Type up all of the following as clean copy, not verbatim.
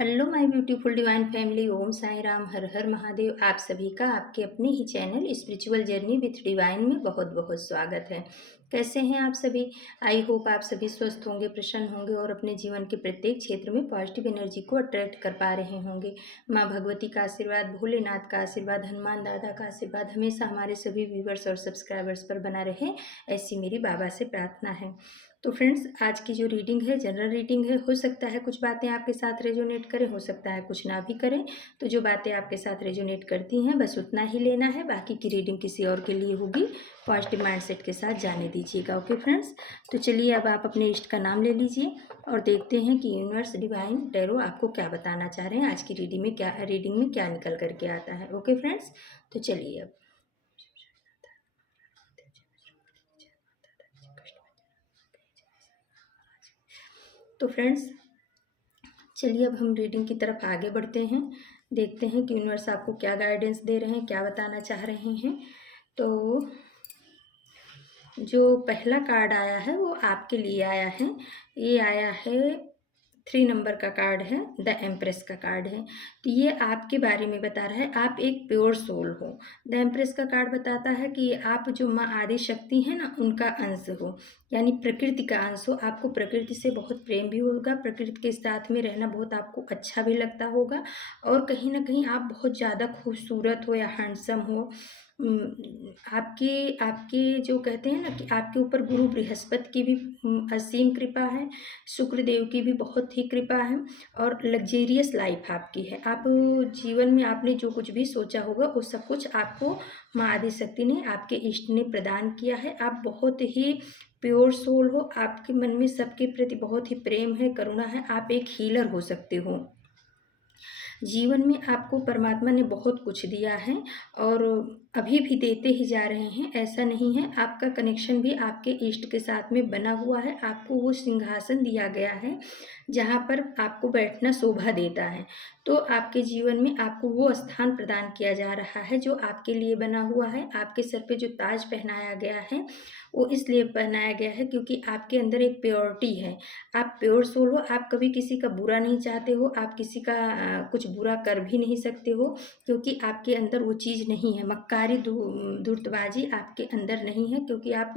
Hello my beautiful divine family. Om Sai Ram, Har Har Mahadev. आप सभी का आपके अपने ही channel spiritual journey with divine में बहुत बहुत स्वागत है। कैसे हैं आप सभी? आई होप आप सभी स्वस्थ होंगे, प्रसन्न होंगे और अपने जीवन के प्रत्येक क्षेत्र में पॉजिटिव एनर्जी को अट्रैक्ट कर पा रहे होंगे। माँ भगवती का आशीर्वाद, भोलेनाथ का आशीर्वाद, हनुमान दादा का आशीर्वाद हमेशा हमारे सभी व्यूवर्स और सब्सक्राइबर्स पर बना रहे, ऐसी मेरी बाबा से प्रार्थना है। तो फ्रेंड्स, आज की जो रीडिंग है जनरल रीडिंग है। हो सकता है कुछ बातें आपके साथ रेजोनेट करें, हो सकता है कुछ ना भी करें। तो जो बातें आपके साथ रेजोनेट करती हैं बस उतना ही लेना है, बाकी की रीडिंग किसी और के लिए होगी। पॉजिटिव माइंडसेट के साथ जाने दीजिएगा। ओके फ्रेंड्स, तो चलिए अब आप अपने इष्ट का नाम ले लीजिए और देखते हैं कि यूनिवर्स डिवाइन टैरो आपको क्या बताना चाह रहे हैं। आज की रीडिंग में क्या निकल करके आता है। ओके फ्रेंड्स, तो चलिए अब। तो फ्रेंड्स, चलिए अब हम रीडिंग की तरफ आगे बढ़ते हैं। देखते हैं कि यूनिवर्स आपको क्या गाइडेंस दे रहे हैं, क्या बताना चाह रहे हैं। तो जो पहला कार्ड आया है वो आपके लिए आया है। ये आया है 3 नंबर का कार्ड है, द एम्प्रेस का कार्ड है। तो ये आपके बारे में बता रहा है, आप एक प्योर सोल हो। द एम्प्रेस का कार्ड बताता है कि आप जो माँ आदि शक्ति है ना, उनका अंश हो, यानी प्रकृति का अंश हो। आपको प्रकृति से बहुत प्रेम भी होगा, प्रकृति के साथ में रहना बहुत आपको अच्छा भी लगता होगा, और कहीं ना कहीं आप बहुत ज़्यादा खूबसूरत हो या हैंडसम हो। आपके आपके जो कहते हैं ना कि आपके ऊपर गुरु बृहस्पति की भी असीम कृपा है, शुक्र देव की भी बहुत ही कृपा है, और लग्जेरियस लाइफ आपकी है। आप जीवन में आपने जो कुछ भी सोचा होगा वो सब कुछ आपको माँ आदिशक्ति ने, आपके इष्ट ने प्रदान किया है। आप बहुत ही प्योर सोल हो, आपके मन में सबके प्रति बहुत ही प्रेम है, करुणा है। आप एक हीलर हो सकते हो। जीवन में आपको परमात्मा ने बहुत कुछ दिया है और अभी भी देते ही जा रहे हैं, ऐसा नहीं है। आपका कनेक्शन भी आपके इष्ट के साथ में बना हुआ है। आपको वो सिंहासन दिया गया है जहाँ पर आपको बैठना शोभा देता है। तो आपके जीवन में आपको वो स्थान प्रदान किया जा रहा है जो आपके लिए बना हुआ है। आपके सर पे जो ताज पहनाया गया है वो इसलिए पहनाया गया है क्योंकि आपके अंदर एक प्योरिटी है। आप प्योर सोल हो, आप कभी किसी का बुरा नहीं चाहते हो, आप किसी का कुछ बुरा कर भी नहीं सकते हो, क्योंकि आपके अंदर वो चीज़ नहीं है। मक्कारी धूर्तबाजी आपके अंदर नहीं है, क्योंकि आप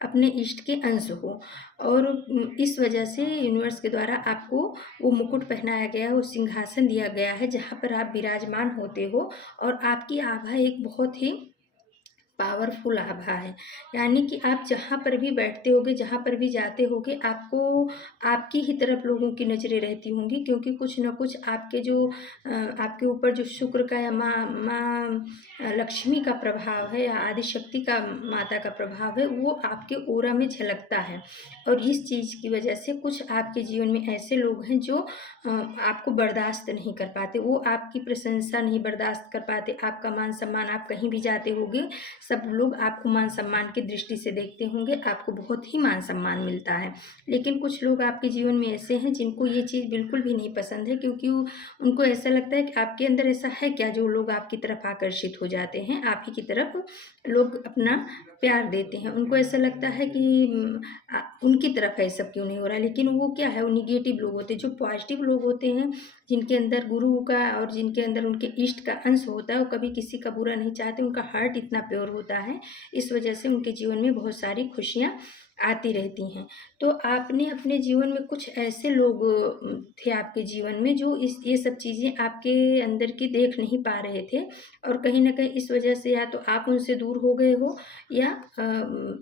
अपने इष्ट के अंश हो। और इस वजह से यूनिवर्स के द्वारा आपको वो मुकुट पहनाया गया है, वो सिंहासन दिया गया है जहाँ पर आप विराजमान होते हो। और आपकी आभा एक बहुत ही पावरफुल आभा है, यानी कि आप जहाँ पर भी बैठते होगे, जहाँ पर भी जाते होगे, आपको आपकी ही तरफ लोगों की नज़रें रहती होंगी, क्योंकि कुछ न कुछ आपके जो आपके ऊपर जो शुक्र का या माँ लक्ष्मी का प्रभाव है या आदि शक्ति का माता का प्रभाव है, वो आपके ऑरा में झलकता है। और इस चीज़ की वजह से कुछ आपके जीवन में ऐसे लोग हैं जो आपको बर्दाश्त नहीं कर पाते, वो आपकी प्रशंसा नहीं बर्दाश्त कर पाते, आपका मान सम्मान। आप कहीं भी जाते होगे, सब लोग आपको मान सम्मान की दृष्टि से देखते होंगे, आपको बहुत ही मान सम्मान मिलता है। लेकिन कुछ लोग आपके जीवन में ऐसे हैं जिनको ये चीज़ बिल्कुल भी नहीं पसंद है, क्योंकि उनको ऐसा लगता है कि आपके अंदर ऐसा है क्या जो लोग आपकी तरफ आकर्षित हो जाते हैं, आप ही की तरफ लोग अपना प्यार देते हैं। उनको ऐसा लगता है कि उनकी तरफ है सब क्यों नहीं हो रहा है। लेकिन वो क्या है, वो निगेटिव लोग होते हैं। जो पॉजिटिव लोग होते हैं, जिनके अंदर गुरु का और जिनके अंदर उनके इष्ट का अंश होता है, वो कभी किसी का बुरा नहीं चाहते। उनका हार्ट इतना प्योर होता है, इस वजह से उनके जीवन में बहुत सारी खुशियाँ आती रहती हैं। तो आपने अपने जीवन में कुछ ऐसे लोग थे आपके जीवन में जो ये सब चीज़ें आपके अंदर की देख नहीं पा रहे थे, और कहीं ना कहीं इस वजह से या तो आप उनसे दूर हो गए हो, या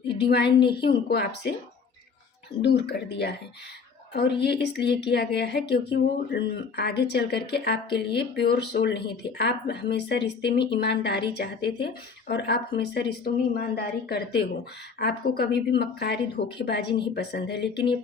डिवाइन ने ही उनको आपसे दूर कर दिया है। और ये इसलिए किया गया है क्योंकि वो आगे चल करके आपके लिए प्योर सोल नहीं थे। आप हमेशा रिश्ते में ईमानदारी चाहते थे, और आप हमेशा रिश्तों में ईमानदारी करते हो। आपको कभी भी मक्कारी धोखेबाजी नहीं पसंद है। लेकिन ये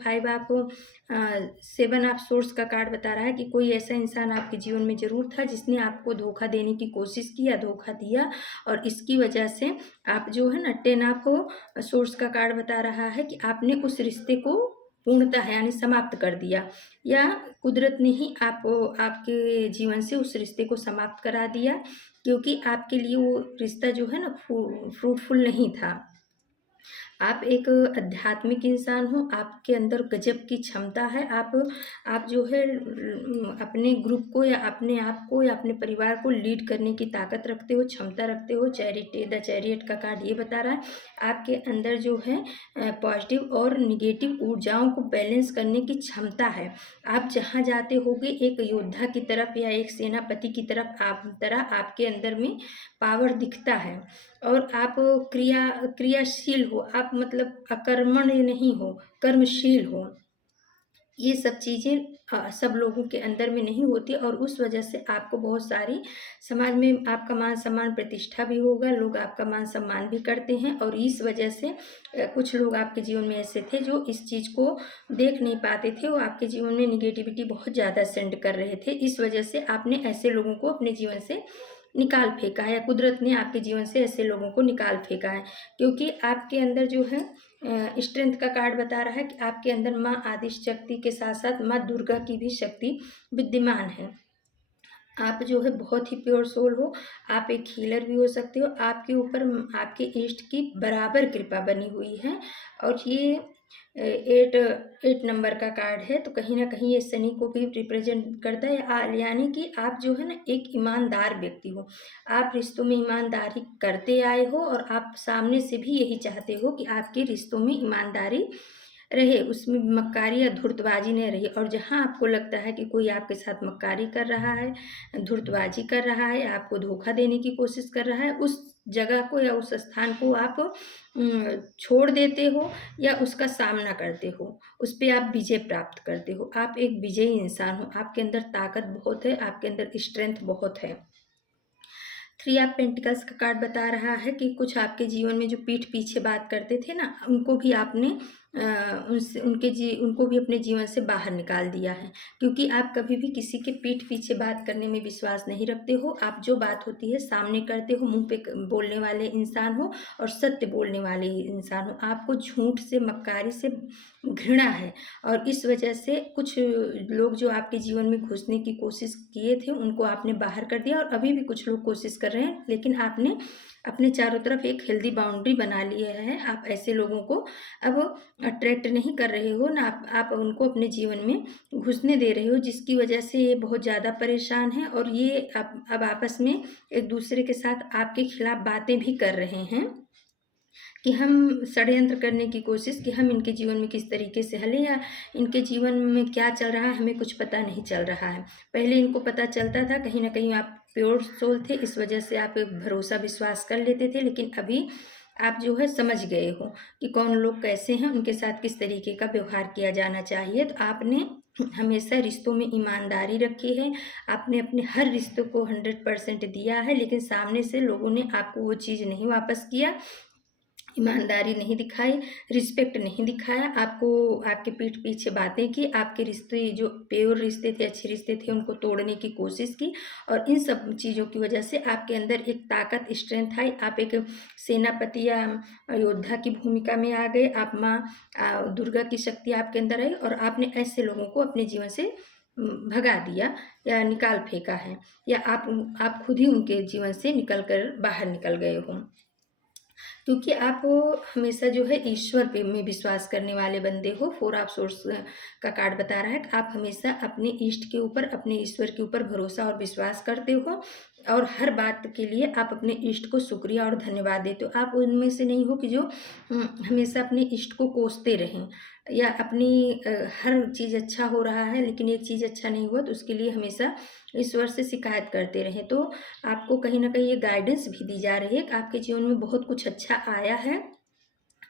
7 ऑफ सोर्स का कार्ड बता रहा है कि कोई ऐसा इंसान आपके जीवन में ज़रूर था जिसने आपको धोखा देने की कोशिश की या धोखा दिया, और इसकी वजह से आप जो है ना, 10 ऑफ सोर्स का कार्ड बता रहा है कि आपने उस रिश्ते को पूर्णतः यानी समाप्त कर दिया, या कुदरत ने ही आपके जीवन से उस रिश्ते को समाप्त करा दिया, क्योंकि आपके लिए वो रिश्ता जो है ना फ्रूटफुल नहीं था। आप एक आध्यात्मिक इंसान हो, आपके अंदर गजब की क्षमता है। आप जो है अपने ग्रुप को या अपने आप को या अपने परिवार को लीड करने की ताकत रखते हो, क्षमता रखते हो। द चैरियट का कार्ड ये बता रहा है आपके अंदर जो है पॉजिटिव और निगेटिव ऊर्जाओं को बैलेंस करने की क्षमता है। आप जहाँ जाते होगे एक योद्धा की तरफ या एक सेनापति की तरह आपके अंदर में पावर दिखता है। और आप क्रियाशील हो, आप मतलब अकर्मण्य नहीं हो, कर्मशील हो। ये सब चीज़ें सब लोगों के अंदर में नहीं होती और उस वजह से आपको बहुत सारी समाज में आपका मान सम्मान प्रतिष्ठा भी होगा, लोग आपका मान सम्मान भी करते हैं। और इस वजह से कुछ लोग आपके जीवन में ऐसे थे जो इस चीज़ को देख नहीं पाते थे, वो आपके जीवन में निगेटिविटी बहुत ज़्यादा सेंड कर रहे थे। इस वजह से आपने ऐसे लोगों को अपने जीवन से निकाल फेंका है, या कुदरत ने आपके जीवन से ऐसे लोगों को निकाल फेंका है। क्योंकि आपके अंदर जो है स्ट्रेंथ का कार्ड बता रहा है कि आपके अंदर माँ आदि शक्ति के साथ साथ माँ दुर्गा की भी शक्ति विद्यमान है। आप जो है बहुत ही प्योर सोल हो, आप एक हीलर भी हो सकते हो। आपके ऊपर आपके इष्ट की बराबर कृपा बनी हुई है। और ये 8 नंबर का कार्ड है, तो कहीं ना कहीं ये शनि को भी रिप्रेजेंट करता है। यानी कि आप जो है ना एक ईमानदार व्यक्ति हो, आप रिश्तों में ईमानदारी करते आए हो और आप सामने से भी यही चाहते हो कि आपके रिश्तों में ईमानदारी रहे, उसमें मक्कारी या धूर्तबाजी नहीं रही। और जहाँ आपको लगता है कि कोई आपके साथ मक्कारी कर रहा है, धूर्तबाजी कर रहा है, आपको धोखा देने की कोशिश कर रहा है, उस जगह को या उस स्थान को आप छोड़ देते हो या उसका सामना करते हो, उस पर आप विजय प्राप्त करते हो। आप एक विजयी इंसान हो, आपके अंदर ताकत बहुत है, आपके अंदर स्ट्रेंथ बहुत है। 3 ऑफ पेंटिकल्स का कार्ड बता रहा है कि कुछ आपके जीवन में जो पीठ पीछे बात करते थे ना, उनको भी आपने उनको भी अपने जीवन से बाहर निकाल दिया है। क्योंकि आप कभी भी किसी के पीठ पीछे बात करने में विश्वास नहीं रखते हो। आप जो बात होती है सामने करते हो, मुंह पे बोलने वाले इंसान हो और सत्य बोलने वाले इंसान हो। आपको झूठ से, मक्कारी से घृणा है। और इस वजह से कुछ लोग जो आपके जीवन में घुसने की कोशिश किए थे उनको आपने बाहर कर दिया, और अभी भी कुछ लोग कोशिश कर रहे हैं, लेकिन आपने अपने चारों तरफ एक हेल्दी बाउंड्री बना ली है। आप ऐसे लोगों को अब अट्रैक्ट नहीं कर रहे हो ना, आप उनको अपने जीवन में घुसने दे रहे हो, जिसकी वजह से ये बहुत ज़्यादा परेशान है। और ये अब आपस में एक दूसरे के साथ आपके खिलाफ बातें भी कर रहे हैं कि हम षड्यंत्र करने की कोशिश, कि हम इनके जीवन में किस तरीके से हलें, या इनके जीवन में क्या चल रहा है हमें कुछ पता नहीं चल रहा है। पहले इनको पता चलता था, कहीं ना कहीं आप प्योर सोल थे, इस वजह से आप एक भरोसा विश्वास कर लेते थे। लेकिन अभी आप जो है समझ गए हो कि कौन लोग कैसे हैं, उनके साथ किस तरीके का व्यवहार किया जाना चाहिए। तो आपने हमेशा रिश्तों में ईमानदारी रखी है, आपने अपने हर रिश्तों को 100% दिया है, लेकिन सामने से लोगों ने आपको वो चीज़ नहीं वापस किया, ईमानदारी नहीं दिखाई, रिस्पेक्ट नहीं दिखाया, आपको आपके पीठ पीछे बातें की, आपके रिश्ते जो प्योर रिश्ते थे, अच्छे रिश्ते थे, उनको तोड़ने की कोशिश की। और इन सब चीज़ों की वजह से आपके अंदर एक ताकत, स्ट्रेंथ आई। आप एक सेनापति या योद्धा की भूमिका में आ गए। आप माँ दुर्गा की शक्ति आपके अंदर आई और आपने ऐसे लोगों को अपने जीवन से भगा दिया या निकाल फेंका है, या आप खुद ही उनके जीवन से निकल कर बाहर निकल गए हो। क्योंकि आप हमेशा जो है ईश्वर पे में विश्वास करने वाले बंदे हो। 4 ऑफ सोर्स का कार्ड बता रहा है कि आप हमेशा अपने इष्ट के ऊपर, अपने ईश्वर के ऊपर भरोसा और विश्वास करते हो, और हर बात के लिए आप अपने इष्ट को शुक्रिया और धन्यवाद देते हो। आप उनमें से नहीं हो कि जो हमेशा अपने इष्ट को कोसते रहें, या अपनी हर चीज़ अच्छा हो रहा है लेकिन एक चीज़ अच्छा नहीं हुआ तो उसके लिए हमेशा ईश्वर से शिकायत करते रहें। तो आपको कहीं ना कहीं ये गाइडेंस भी दी जा रही है कि आपके जीवन में बहुत कुछ अच्छा आया है,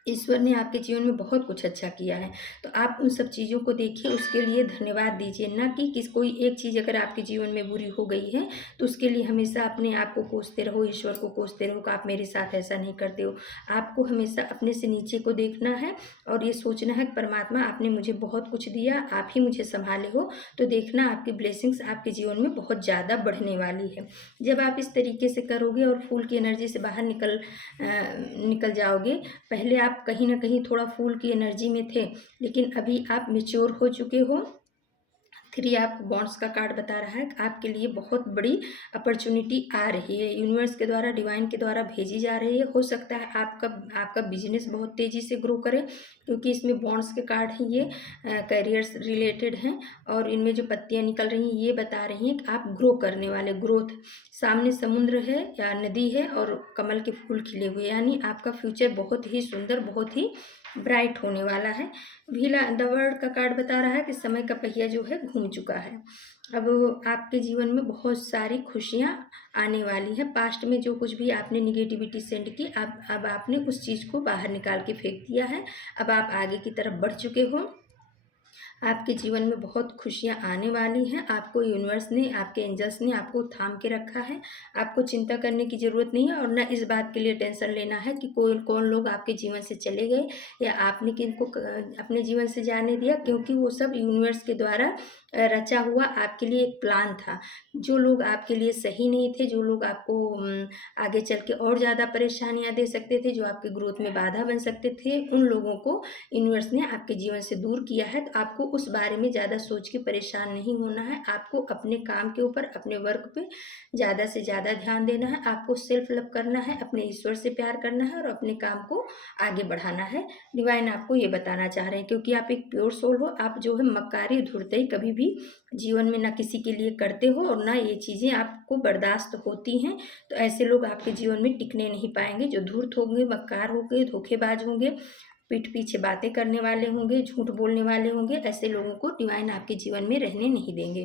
ईश्वर ने आपके जीवन में बहुत कुछ अच्छा किया है। तो आप उन सब चीज़ों को देखिए, उसके लिए धन्यवाद दीजिए। ना कि कोई एक चीज़ अगर आपके जीवन में बुरी हो गई है तो उसके लिए हमेशा अपने आप को कोसते रहो, ईश्वर को कोसते रहो कि आप मेरे साथ ऐसा नहीं करते हो। आपको हमेशा अपने से नीचे को देखना है और ये सोचना है कि परमात्मा आपने मुझे बहुत कुछ दिया, आप ही मुझे संभाले हो, तो देखना आपकी ब्लेसिंग्स आपके जीवन में बहुत ज़्यादा बढ़ने वाली है। जब आप इस तरीके से करोगे और फूल की एनर्जी से बाहर निकल जाओगे। पहले आप कहीं ना कहीं थोड़ा फूल की एनर्जी में थे, लेकिन अभी आप मेच्योर हो चुके हो। फिर ये आपको बॉन्ड्स का कार्ड बता रहा है कि आपके लिए बहुत बड़ी अपॉर्चुनिटी आ रही है, यूनिवर्स के द्वारा, डिवाइन के द्वारा भेजी जा रही है। हो सकता है आपका आपका बिजनेस बहुत तेज़ी से ग्रो करे, क्योंकि इसमें बॉन्ड्स के कार्ड हैं, ये करियर्स रिलेटेड हैं। और इनमें जो पत्तियां निकल रही हैं ये बता रही हैं कि आप ग्रो करने वाले, ग्रोथ। सामने समुद्र है या नदी है और कमल के फूल खिले हुए, यानी आपका फ्यूचर बहुत ही सुंदर, बहुत ही ब्राइट होने वाला है। व्हील द वर्ल्ड का कार्ड बता रहा है कि समय का पहिया जो है घूम चुका है। अब आपके जीवन में बहुत सारी खुशियाँ आने वाली हैं। पास्ट में जो कुछ भी आपने निगेटिविटी सेंड की, अब आपने उस चीज़ को बाहर निकाल के फेंक दिया है। अब आप आगे की तरफ बढ़ चुके हो। आपके जीवन में बहुत खुशियाँ आने वाली हैं। आपको यूनिवर्स ने, आपके एंजल्स ने आपको थाम के रखा है। आपको चिंता करने की ज़रूरत नहीं है और न इस बात के लिए टेंशन लेना है कि कौन लोग आपके जीवन से चले गए या आपने किनको अपने जीवन से जाने दिया, क्योंकि वो सब यूनिवर्स के द्वारा रचा हुआ आपके लिए एक प्लान था। जो लोग आपके लिए सही नहीं थे, जो लोग आपको आगे चल के और ज़्यादा परेशानियाँ दे सकते थे, जो आपके ग्रोथ में बाधा बन सकते थे, उन लोगों को यूनिवर्स ने आपके जीवन से दूर किया है। तो आपको उस बारे में ज़्यादा सोच के परेशान नहीं होना है। आपको अपने काम के ऊपर, अपने वर्क पे ज़्यादा से ज़्यादा ध्यान देना है। आपको सेल्फ लव करना है, अपने ईश्वर से प्यार करना है और अपने काम को आगे बढ़ाना है। डिवाइन आपको ये बताना चाह रहे हैं, क्योंकि आप एक प्योर सोल हो। आप जो है मक्कारी धुरतई कभी भी जीवन में ना किसी के लिए करते हो और ना ये चीज़ें आपको बर्दाश्त होती हैं। तो ऐसे लोग आपके जीवन में टिकने नहीं पाएंगे, जो धूर्त होंगे, मक्कार होंगे, धोखेबाज होंगे, पीठ पीछे बातें करने वाले होंगे, झूठ बोलने वाले होंगे। ऐसे लोगों को डिवाइन आपके जीवन में रहने नहीं देंगे।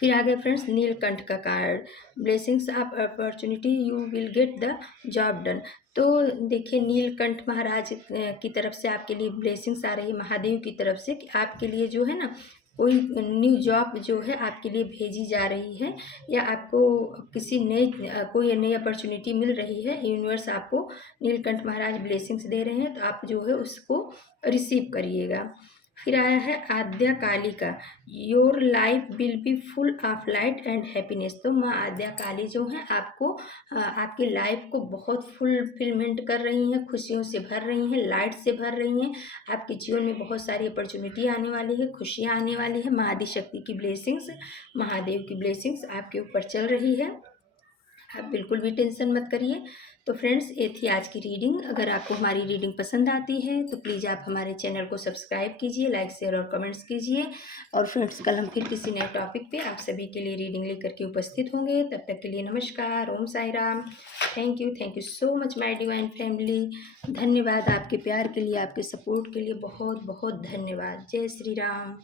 फिर आगे फ्रेंड्स, नीलकंठ का card, blessings of opportunity, you will get the job done. तो देखिए, नीलकंठ महाराज की तरफ से आपके लिए ब्लेसिंग्स आ रही है, महादेव की तरफ से, कि आपके लिए जो है ना, कोई न्यू जॉब जो है आपके लिए भेजी जा रही है, या आपको किसी कोई नई अपॉर्चुनिटी मिल रही है। यूनिवर्स आपको, नीलकंठ महाराज ब्लेसिंग्स दे रहे हैं, तो आप जो है उसको रिसीव करिएगा। फिर आया है आद्या काली का, your life will be full of light and happiness. तो माँ आद्या काली जो है आपको, आपकी लाइफ को बहुत फुलफिलमेंट कर रही हैं, खुशियों से भर रही हैं, लाइट से भर रही हैं। आपके जीवन में बहुत सारी अपॉर्चुनिटी आने वाली है, खुशियाँ आने वाली है। माँ आदि शक्ति की ब्लेसिंग्स, महादेव की ब्लेसिंग्स आपके ऊपर चल रही है। आप बिल्कुल भी टेंशन मत करिए। तो फ्रेंड्स, ये थी आज की रीडिंग। अगर आपको हमारी रीडिंग पसंद आती है तो प्लीज़ आप हमारे चैनल को सब्सक्राइब कीजिए, लाइक शेयर और कमेंट्स कीजिए। और फ्रेंड्स, कल हम फिर किसी नए टॉपिक पे आप सभी के लिए रीडिंग लेकर के उपस्थित होंगे। तब तक के लिए नमस्कार, Om Sai Ram. Thank you so much my divine family. धन्यवाद आपके प्यार के लिए, आपके सपोर्ट के लिए बहुत बहुत धन्यवाद। जय श्री राम।